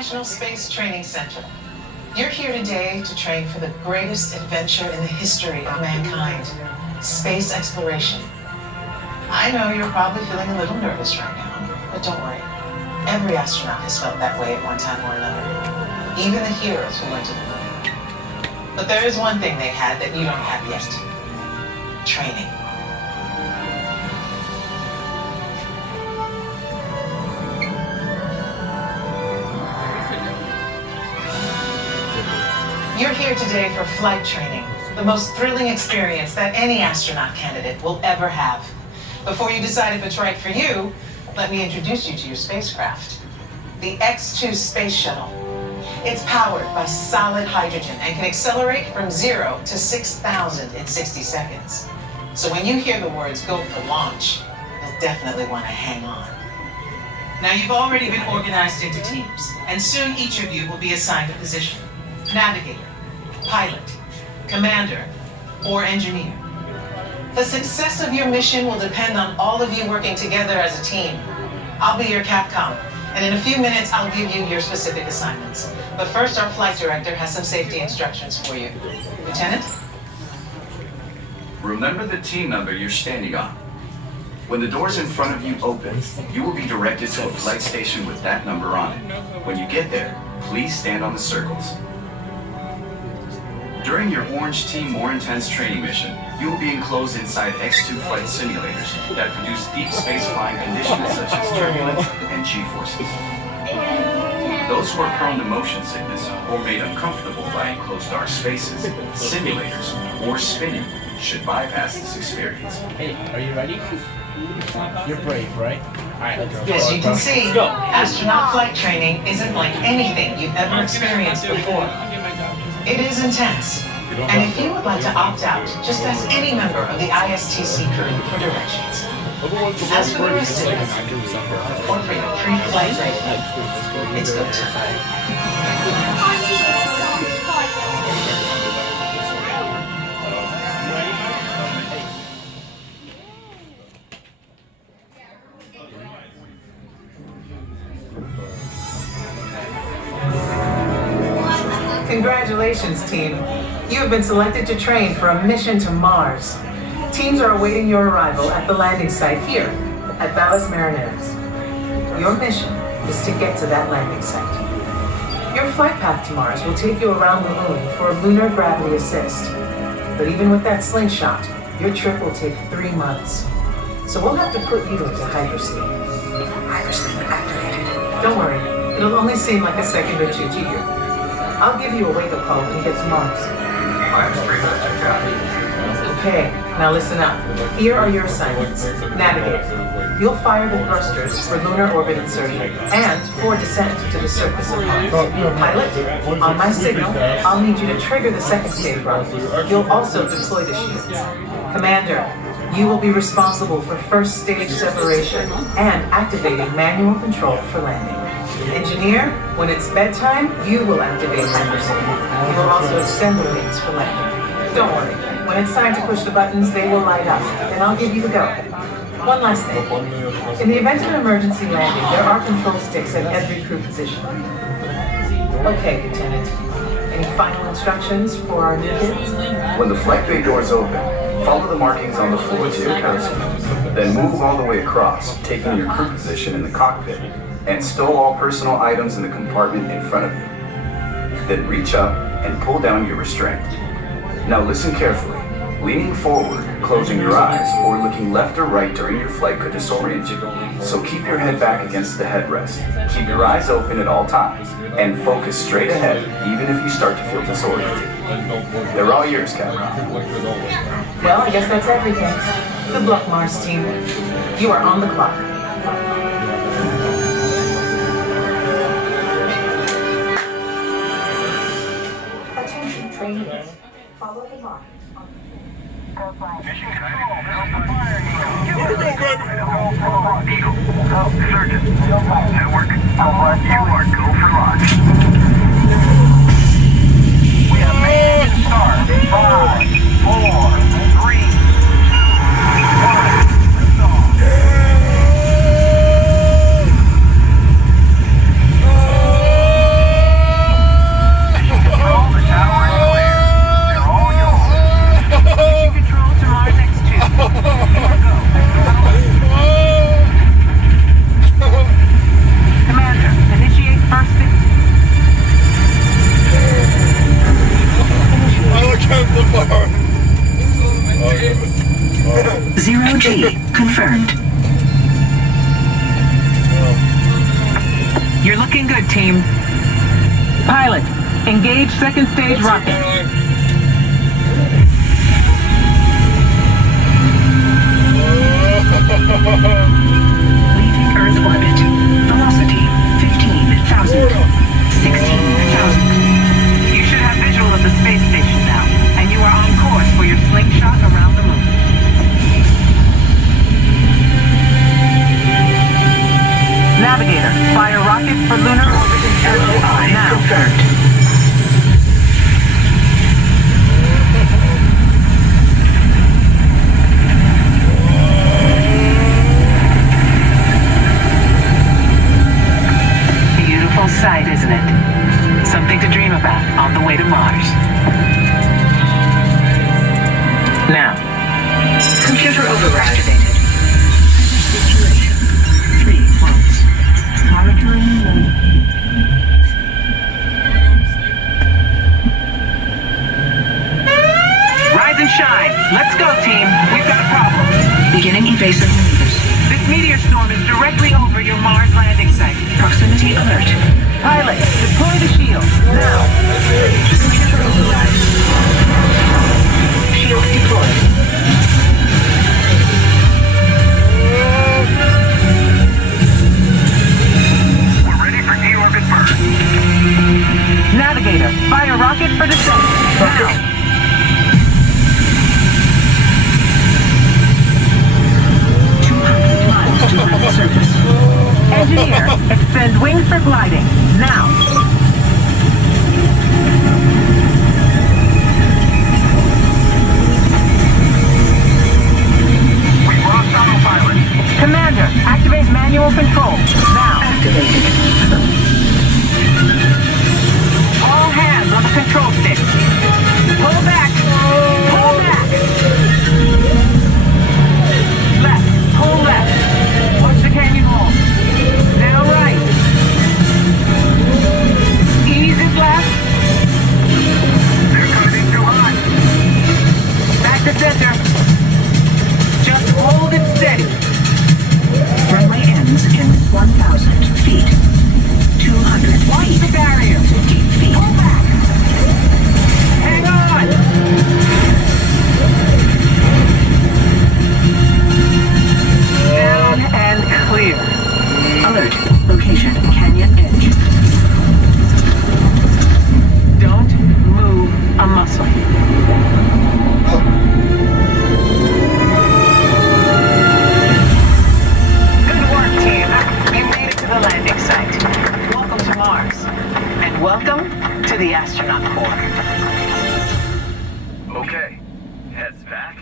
International Space Training Center. You're here today to train for the greatest adventure in the history of mankind, space exploration. I know you're probably feeling a little nervous right now, but don't worry. Every astronaut has felt that way at one time or another, even the heroes who went to the moon. But there is one thing they had that you don't have yet: training. You're here today for flight training, the most thrilling experience that any astronaut candidate will ever have. Before you decide if it's right for you, let me introduce you to your spacecraft, the X-2 Space Shuttle. It's powered by solid hydrogen and can accelerate from 0 to 6,000 in 60 seconds. So when you hear the words "go for launch," you'll definitely want to hang on. Now, you've already been organized into teams, and soon each of you will be assigned a position: navigator, pilot, commander, or engineer. The success of your mission will depend on all of you working together as a team. I'll be your Capcom, and in a few minutes I'll give you your specific assignments. But first, our flight director has some safety instructions for you. Lieutenant? Remember the team number you're standing on. When the doors in front of you open, you will be directed to a flight station with that number on it. When you get there, please stand on the circles. During your Orange Team More Intense training mission, you will be enclosed inside X-2 flight simulators that produce deep space flying conditions such as turbulence and G-forces. Those who are prone to motion sickness or made uncomfortable flying closed-dark spaces, simulators, or spinning should bypass this experience. Hey, are you ready? You're brave, right? Alright, let's go. As you can see, astronaut flight training isn't like anything you've ever experienced before. It is intense, and if you would like to opt out, just ask any member of the ISTC crew for directions. As for the rest of us, or for your pre-flight briefing, it's go time. Congratulations, team. You have been selected to train for a mission to Mars. Teams are awaiting your arrival at the landing site here at Valles Marineris. Your mission is to get to that landing site. Your flight path to Mars will take you around the moon for a lunar gravity assist. But even with that slingshot, your trip will take 3 months. So we'll have to put you into hypersleep. Hypersleep activated. Don't worry, it'll only seem like a second or two to you. I'll give you a wake-up call when you get to Mars. Okay, now listen up. Here are your assignments. Navigator. You'll fire the thrusters for lunar orbit insertion and for descent to the surface of Mars. Pilot, on my signal, I'll need you to trigger the second stage run. You'll also deploy the shields. Commander, you will be responsible for first stage separation and activating manual control for landing. Engineer, when it's bedtime, you will activate hypersleep. You will also extend the wings for landing. Don't worry, when it's time to push the buttons, they will light up, and I'll give you the go. One last thing. In the event of an emergency landing, there are control sticks at every crew position. Okay, Lieutenant. Any final instructions for our new kids? When the flight bay doors open, follow the markings on the floor to your console. Then move all the way across, taking your crew position in the cockpit, and stow all personal items in the compartment in front of you. Then reach up and pull down your restraint. Now listen carefully. Leaning forward, closing your eyes, or looking left or right during your flight could disorient you. So keep your head back against the headrest. Keep your eyes open at all times, and focus straight ahead even if you start to feel disoriented. They're all yours, Captain. Well, I guess that's everything. Good luck, Mars team. You are on the clock. Attention, trainees. Follow the markings on Mission control, help the fire Eagle. Help, Surgeon. Network, you are go for launch. We have made it start. 5, 4, 3, 2, 1. Liftoff. Zero G confirmed. You're looking good, team. Pilot, engage second stage rocket. Leaving Earth orbit. Velocity 15,000. 16,000. You should have visual of the space station now, and you are on course for your slingshot around the moon. Navigator, fire rocket for lunar orbit insertion now. Confirmed. Beautiful sight, isn't it? Something to dream about on the way to Mars. Now, Computer override activated. Situation 3 volts. Monitoring mode. rise and shine. Let's go, team. We've got a problem. Beginning evasive maneuvers. This meteor storm is directly over your Mars landing site. Proximity alert. Pilot, deploy the shield. Now. Computer override. Shield deployed. We're ready for deorbit burn. Navigator, fire rocket for descent. Now. 200 miles to Earth's surface. Engineer, extend wings for gliding. Now. We've lost autopilot. Commander, activate manual control. Now. Activated. All hands on the control stick. Pull back. Pull back. Left. Pull left. Watch the canyon wall. Now right. Ease it left. They're coming in too hot. Back to center. Just hold it steady. Runway ends in 1,000 feet. 200 Watch feet. the barrier. 50 feet. Pull back. Hang on. Down and clear. Alert. Location canyon edge. Don't move a muscle. Good work, team. You made it to the landing site. Welcome to Mars. And welcome to the astronaut corps. Okay, heads back.